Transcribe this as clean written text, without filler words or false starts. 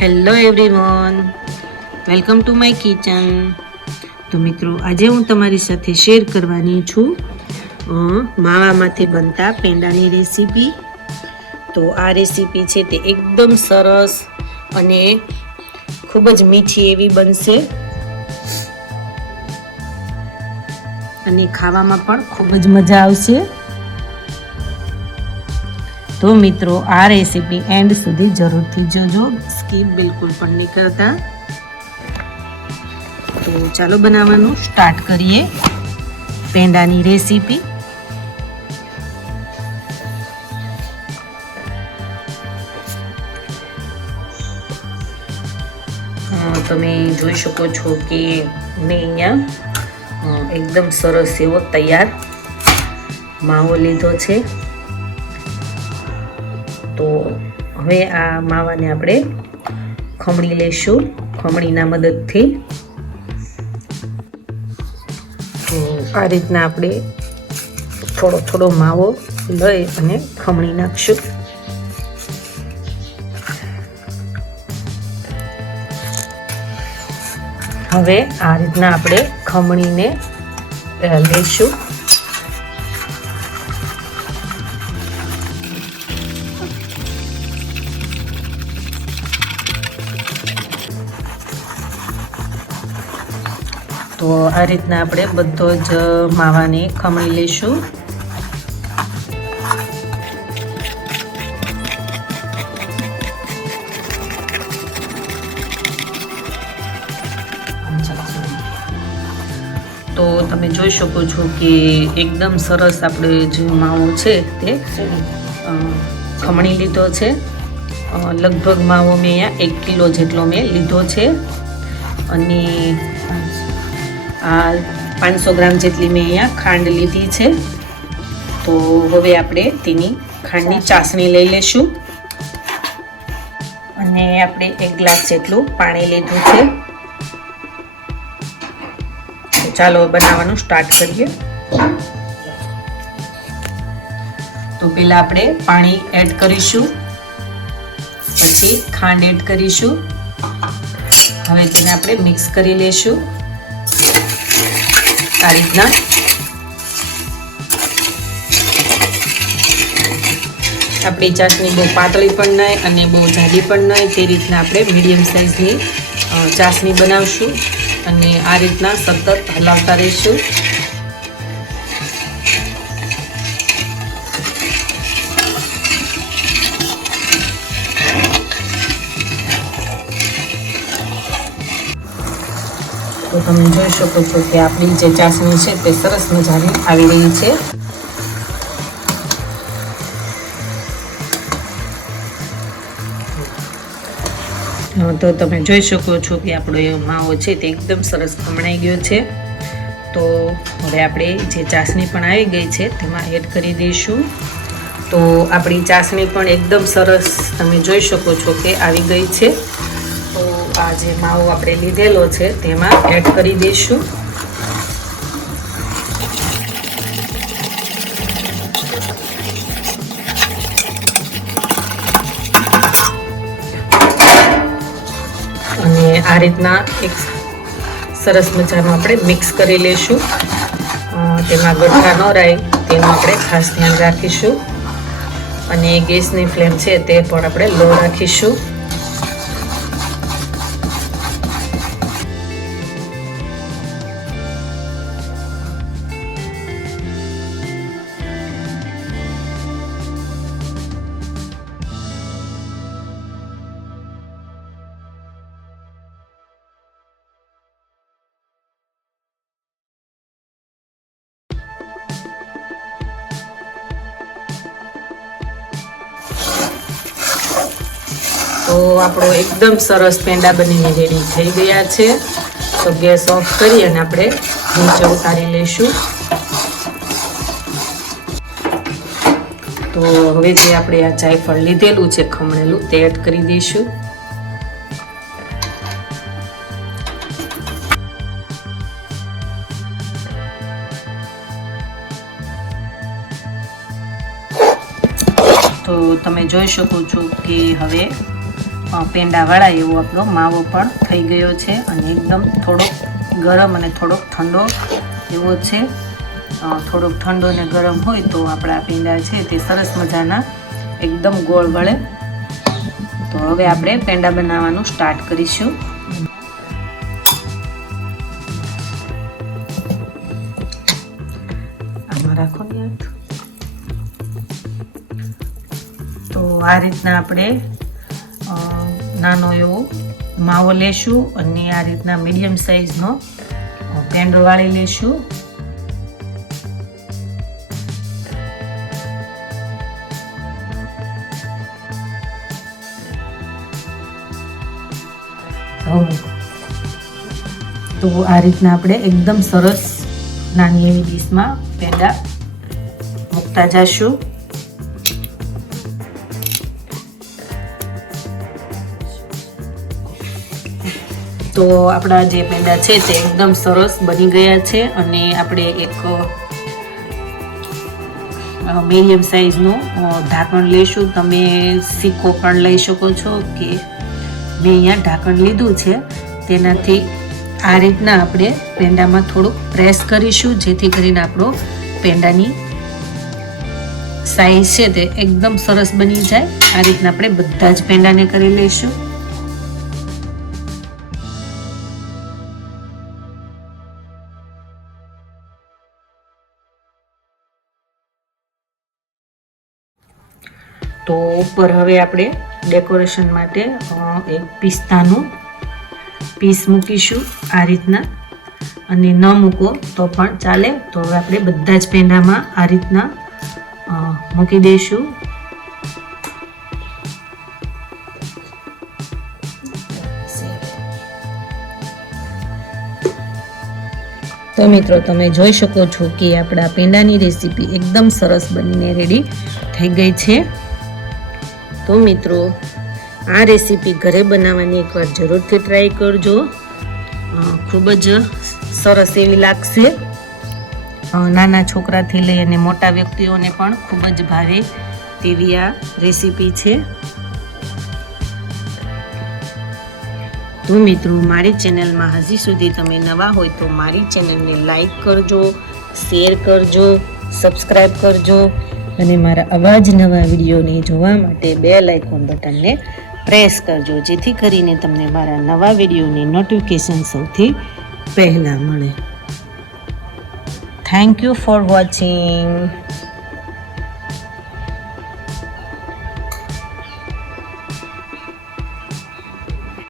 Hello everyone, welcome to my kitchen. તો મિત્રો, આજે હું તમારી સાથે શેર કરવાની છું માવામાંથી બનતા પેંડાની રેસીપી. તો આ રેસીપી છે તે એકદમ સરસ અને ખૂબ જ મીઠી એવી બનશે અને ખાવામાં પણ ખૂબ જ મજા આવશે. તો મિત્રો, આ રેસીપી એન્ડ સુધી જરૂરથી જોજો, સ્કીપ બિલકુલ પણ નહીં કરતા. તો ચાલો બનાવવાનું સ્ટાર્ટ કરીએ પેંડાની રેસીપી. તમે જોઈ શકો છો કે મેં અહીંયા એકદમ સરસ એવો તૈયાર માવો લીધો છે. તો હવે આ માવાને આપણે ખમણી લઈશું, ખમણીના મદદથી. તો આ રીતના આપણે થોડો થોડો માવો લઈ અને ખમણી નાખશું. હવે આ રીતના આપણે ખમણીને લઈશું. તો આ રીતના આપણે બધો જ માવાને ખમણી લઈશું. તો તમે જોઈ શકો છો કે એકદમ સરસ આપણે જે માવો છે તે ખમણી લીધો છે. લગભગ માવો મેં અહીંયા 1 કિલો જેટલો મેં લીધો છે અને આ 500 ગ્રામ જેટલી મેં અહીંયા ખાંડ લીધી છે. તો હવે આપણે તેની ખાંડની ચાસણી લઈ લઈશું અને આપણે 1 ગ્લાસ જેટલું પાણી લીધું છે. તો ચાલો બનાવવાનું સ્ટાર્ટ કરીએ. તો પહેલા આપણે પાણી એડ કરીશું, પછી ખાંડ એડ કરીશું. હવે તેને આપણે મિક્સ કરી લઈશું આ રીતના. આપણી ચાસણી બહુ પાતળી પણ નહીં અને બહુ જાડી પણ નહીં, તે રીતના આપણે મીડિયમ સાઇઝની ચાસણી બનાવશું અને આ રીતના સતત હલાવતા રહીશું. તો તમે જોઈ શકો છો કે આપણી જે ચાસણી છે તે સરસ મજાની આવી રહી છે. તો તમે જોઈ શકો છો કે આપણો એ માવો છે તે એકદમ સરસ ખમણાઈ ગયો છે. તો હવે આપણે જે ચાસણી પણ આવી ગઈ છે તેમાં એડ કરી દઈશું. તો આપણી ચાસણી પણ એકદમ સરસ તમે જોઈ શકો છો કે આવી ગઈ છે. તો આ જે માવો આપણે લીધેલો છે તેમાં એડ કરી દઈશું. અને આ રીતના એક સરસ મજાનું આપણે મિક્સ કરી લઈશું. તેમાં ગઠ્ઠા ન રહે તેનું આપણે ખાસ ધ્યાન રાખીશું અને ગેસની ફ્લેમ છે તે પણ આપણે લો રાખીશું. તો આપણો એકદમ સરસ પેંડા બનીને રેડી થઈ ગયા છે. તો ગેસ ઓફ કરી અને આપણે નીચે ઉતારી લઈશું. તો હવે જે આપણે આ જાયફળ લીધેલું છે ખમણેલું તે એડ કરી દઈશું. તો તમે જોઈ શકો છો કે હવે પેંડાવાળા એવો આપણો માવો પણ થઈ ગયો છે અને એકદમ થોડોક ગરમ અને થોડોક ઠંડો એવો છે. થોડોક ઠંડો ને ગરમ હોય તો આપણા પેંડા છે તે સરસ મજાના એકદમ ગોળ વળે. તો હવે આપણે પેંડા બનાવવાનું સ્ટાર્ટ કરીશું. આમાં રાખો ને. તો આ રીતના આપણે નાનો એવો માવો લેશું અને આ રીતના મીડિયમ સાઈઝનો પેંડો વાળી લેશું. તો આ રીતના આપણે એકદમ સરસ નાની એવી ડીશમાં પેંડા મૂકતા જશું. તો આપણા જે પેંડા છે તે એકદમ સરસ બની ગયા છે અને આપણે એક મીડિયમ સાઈઝનું ઢાંકણ લઈશું. તમે સિક્કો પણ લઈ શકો છો કે મેં અહીંયા ઢાંકણ લીધું છે. તેનાથી આ રીતના આપણે પેંડામાં થોડુંક પ્રેસ કરીશું જેથી કરીને આપણો પેંડાની સાઈઝ છે તે એકદમ સરસ બની જાય. આ રીતના આપણે બધા જ પેંડાને કરી લઈશું. તો ઉપર હવે આપણે ડેકોરેશન માટે એક પિસ્તાનું પીસ મૂકીશું આ રીતના, અને ન મૂકો તો પણ ચાલે. તો હવે આપણે બધા જ પેંડામાં આ રીતના મૂકી દઈશું. તો મિત્રો તમે જોઈ શકો છો કે આપણા પેંડાની રેસીપી એકદમ સરસ બનીને રેડી થઈ ગઈ છે. તો મિત્રો આ રેસીપી ઘરે બનાવવાની એકવાર જરૂરથી ટ્રાય કરજો. ખૂબ જ સરસ એવી લાગશે. નાના છોકરાથી લઈ અને મોટા વ્યક્તિઓને પણ ખૂબ જ ભાવે તેવી આ રેસીપી છે. તો મિત્રો મારી ચેનલમાં હજી સુધી તમે નવા હોય તો મારી ચેનલને લાઈક કરજો, શેર કરજો, સબસ્ક્રાઈબ કરજો અને મારા આવા જ નવા વિડીયોને જોવા માટે બેલ આઇકોન બટનને પ્રેસ કરજો જેથી કરીને તમને મારા નવા વિડીયોની નોટિફિકેશન સૌથી પહેલાં મળે. Thank you for watching.